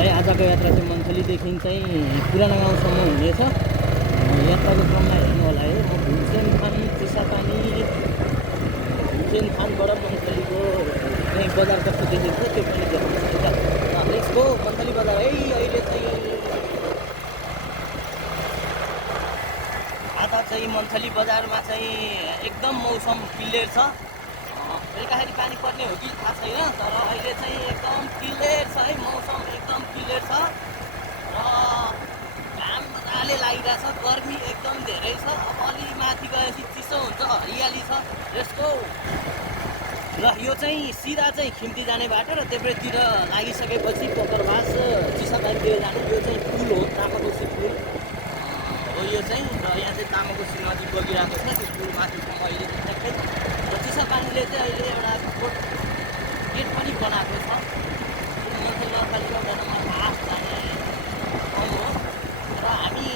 है आजको यात्रा चाहिँ मन्थलीदेखि चाहिँ पुरानो गाउँसम्म हुनेछ। यात्राको क्रममा हेर्नु होला है। म भीमसेन थान चिसापानी भीमसेन थानबाट मन्थलीको चाहिँ बजार कस्तो देखिन्छ त्यो पनि देखाउँछु ल। लेट्स गो मन्थली बजार है। अहिले चाहिँ आज चाहिँ मन्थली बजारमा चाहिँ एकदम मौसम क्लियर छ। बेलुकाखेरि पानी पर्ने हो कि थाहा छैन, तर अहिले चाहिँ एकदम क्लियर छ है। मौसम एकदम क्लियर छ र घाम मजाले लागिरहेछ। गर्मी एकदम धेरै छ। अब अलि माथि गएपछि चिसो हुन्छ, हरियाली छ। यसको र यो चाहिँ सिधा चाहिँ खिम्ती जाने बाटो र देब्रेतिर लागिसकेपछि पोखरबास चिसापानीतिर जाने यो चाहिँ पुल हो, तामाकोसी पुल हो यो चाहिँ। र यहाँ चाहिँ तामाकोसी नदी बगिरहेको छ। त्यो पुल माथिसम्म अहिले ठ्याक्कै र चिसापानीले चाहिँ अहिले एउटा गेट पनि बनाएको छ। मन्थली नगरपालिकाबाट आफ जाने ठाउँ हो र हामी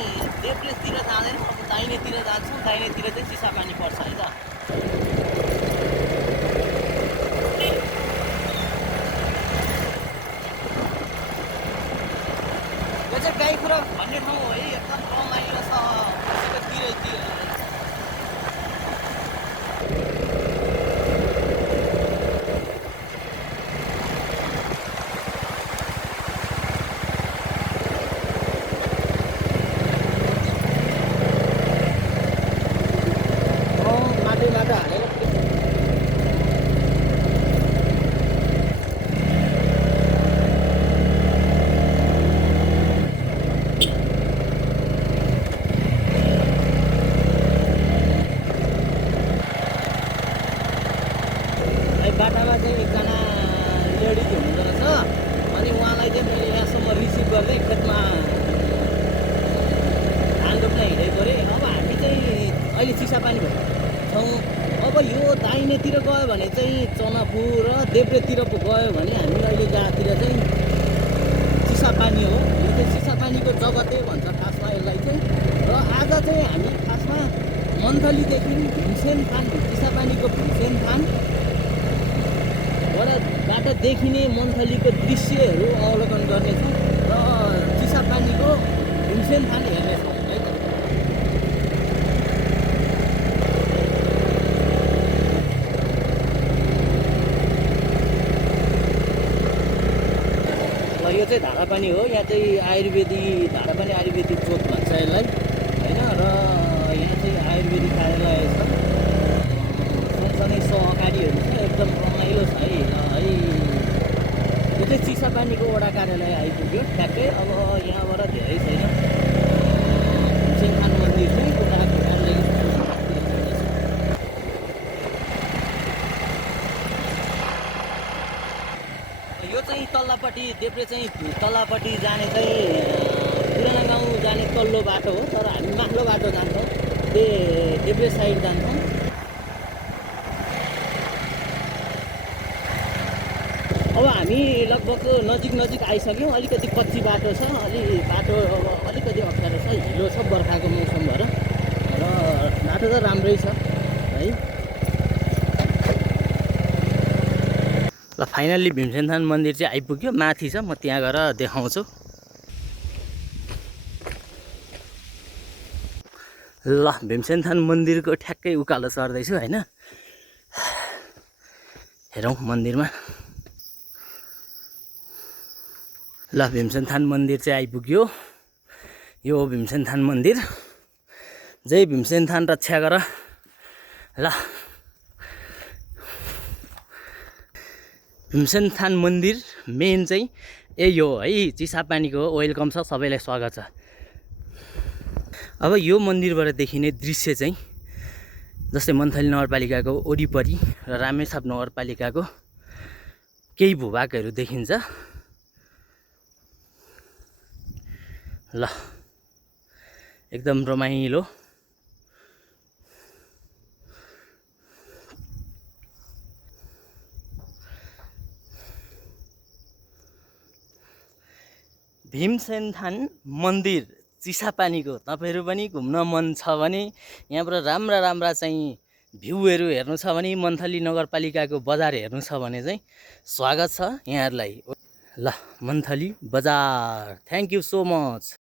देब्रेतिर जाँदैनौँ। अब दाहिनेतिर जान्छौँ। दाहिनेतिर चाहिँ चिसापानी पर्छ है त। यो चाहिँ गाईखुरा भन्ने ठाउँ हो है। एकदम रमाइलो छ। तिरैतिर माटो हालेर बाटामा चाहिँ एकजना लेडिज हुनुहुँदो रहेछ। अनि उहाँलाई चाहिँ मैले यहाँसम्म रिसिभ गर्दै खेतमा धान रोप्न हिँडेको अरे। अब हामी चाहिँ अहिले चिसापानी भएको छौँ। अब यो दाहिनेतिर गयो भने चाहिँ चनापुर र देब्रेतिर गयो भने हामी अहिले जहाँतिर चाहिँ चिसापानी हो। यो चाहिँ चिसापानीको जगतै भन्छ खासमा यसलाई चाहिँ। र आज चाहिँ हामी खासमा मन्थलीदेखि भीमसेन थान, चिसापानीको भीमसेन थान बाट देखिने मन्थलीको दृश्यहरू अवलोकन गर्नेछौँ र चिसापानीको भीमसेन थान हेर्नेछौँ है त। यो चाहिँ धारापानी हो। यहाँ चाहिँ आयुर्वेदिक धारापानी आयुर्वेदिक चोक भन्छ यसलाई होइन। र यहाँ चाहिँ आयुर्वेदिक कार्यालय छ। सँगसँगै सहकारीहरू छ। एकदम रमाइलो छ है। यो चाहिँ चिसापानीको वडा कार्यालय आइपुग्यो ठ्याक्कै। अब यहाँबाट धेरै छैन। भीमसेन थान मन्दिर चाहिँ वडा कार्यालय यो चाहिँ तल्लापट्टि देब्रे चाहिँ तल्लापट्टि जाने चाहिँ पुरानो गाउँ जाने तल्लो बाटो हो। तर हामी माथिल्लो बाटो जान्छौँ, देब्रे साइड जान्छौँ। अब हामी लगभग नजिक आइसक्यौँ। अलिकति कच्ची बाटो छ। बाटो अलिकति अप्ठ्यारो छ, हिलो छ बर्खाको मौसम भएर। र बाटो त राम्रै छ है। ल फाइनल्ली भीमसेन थान मन्दिर चाहिँ आइपुग्यो। माथि छ, म त्यहाँ गएर देखाउँछु। ल भीमसेन थान मन्दिरको ठ्याक्कै उकालो चढ्दैछु होइन। हेरौँ मन्दिरमा। ल भीमसेन थान मन्दिर चाहिँ आइपुग्यो। यो हो भीमसेन थान मन्दिर। जय भीमसेन थान रक्षा गर। ल भीमसेन थान मन्दिर मेन चाहिँ यही हो है। चिसापानीको वेलकम छ, सबैलाई स्वागत छ। अब यो मन्दिरबाट देखिने दृश्य चाहिँ जस्तै मन्थली नगरपालिकाको वरिपरि र रामेछाप नगरपालिकाको केही भूभागहरू देखिन्छ। ल एकदम रमाइलो। भीमसेन थान मन्दिर चिसापानीको तपाईहरु पनि घुम्न मन छ भने यहाँबाट राम्रा चाहिँ भ्यूहरु हेर्नु छ भने मन्थली नगरपालिकाको बजार हेर्नु छ भने चाहिँ स्वागत छ यहाँहरुलाई। ल मन्थली बजार थ्याङ्क यू सो मच।